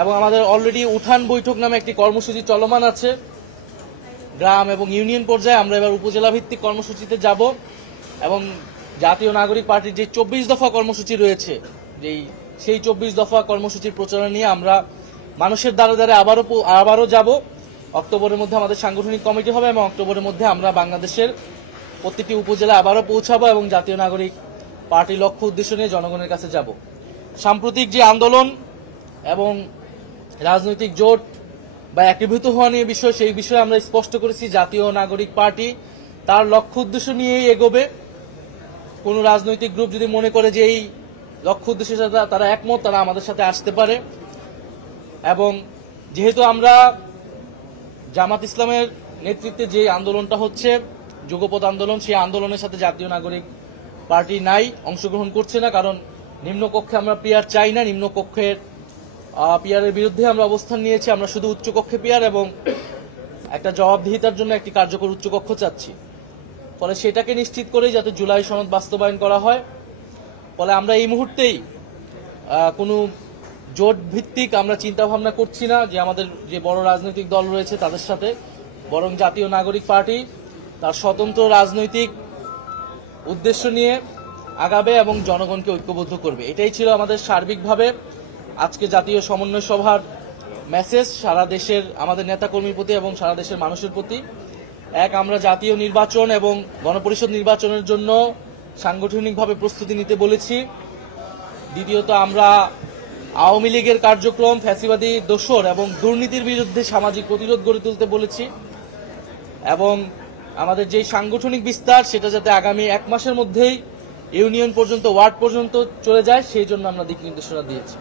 এবং আমাদের অলরেডি উঠান বৈঠক নামে একটি কর্মসূচি চলমান আছে গ্রাম এবং ইউনিয়ন পর্যায়ে। আমরা এবার উপজেলা ভিত্তিক কর্মসূচিতে যাব এবং জাতীয় নাগরিক পার্টির যে 24 দফা কর্মসূচি রয়েছে সেই 24 দফা কর্মসূচির প্রচারণা নিয়ে আমরা মানুষের দ্বারে দ্বারে আবারও যাব। অক্টোবরের মধ্যে আমাদের সাংগঠনিক কমিটি হবে এবং অক্টোবরের মধ্যে আমরা বাংলাদেশের প্রতিটি উপজেলা আবারও পৌঁছাবো এবং জাতীয় নাগরিক পার্টির লক্ষ্য উদ্দেশ্য নিয়ে জনগণের কাছে যাব। সাম্প্রতিক যে আন্দোলন এবং রাজনৈতিক জোট বা একীভূত হওয়া নিয়ে বিষয়, সেই বিষয়ে আমরা স্পষ্ট করেছি জাতীয় নাগরিক পার্টি তার লক্ষ্য উদ্দেশ্য নিয়েই এগোবে। কোন রাজনৈতিক গ্রুপ যদি মনে করে যে এই লক্ষ্য উদ্দেশ্যের সাথে তারা একমত, তারা আমাদের সাথে আসতে পারে। এবং যেহেতু আমরা জামাত ইসলামের নেতৃত্বে যে আন্দোলনটা হচ্ছে যুগপৎ আন্দোলন, সেই আন্দোলনের সাথে জাতীয় নাগরিক পার্টি অংশগ্রহণ করছে না, কারণ নিম্নকক্ষে আমরা পিআর চাই না। নিম্নকক্ষের পিআরের বিরুদ্ধে আমরা অবস্থান নিয়েছি। আমরা শুধু উচ্চকক্ষে পিআর এবং একটা জবাবদিহিতার জন্য একটি কার্যকর উচ্চকক্ষ চাচ্ছি। ফলে সেটাকে নিশ্চিত করেই যাতে জুলাই সনদ বাস্তবায়ন করা হয়। ফলে আমরা এই মুহূর্তেই কোনো জোট ভিত্তিক আমরা চিন্তা ভাবনা করছি না যে আমাদের যে বড় রাজনৈতিক দল রয়েছে তাদের সাথে, বরং জাতীয় নাগরিক পার্টি তার স্বতন্ত্র রাজনৈতিক উদ্দেশ্য নিয়ে আগাবে এবং জনগণকে ঐক্যবদ্ধ করবে। এটাই ছিল আমাদের সার্বিকভাবে আজকে জাতীয় সমন্বয় সভার মেসেজ সারা দেশের আমাদের নেতাকর্মীর প্রতি এবং সারা দেশের মানুষের প্রতি। এক, আমরা জাতীয় নির্বাচন এবং গণপরিষদ নির্বাচনের জন্য সাংগঠনিকভাবে প্রস্তুতি নিতে বলেছি। দ্বিতীয়ত, আমরা আওয়ামী লীগের কার্যক্রম, ফ্যাসিবাদী দোসর এবং দুর্নীতির বিরুদ্ধে সামাজিক প্রতিরোধ গড়ে তুলতে বলেছি এবং আমাদের যে সাংগঠনিক বিস্তার সেটা যাতে আগামী 1 মাসের মধ্যেই ইউনিয়ন পর্যন্ত, ওয়ার্ড পর্যন্ত চলে যায়, সেই জন্য আমরা দিক নির্দেশনা দিয়েছি।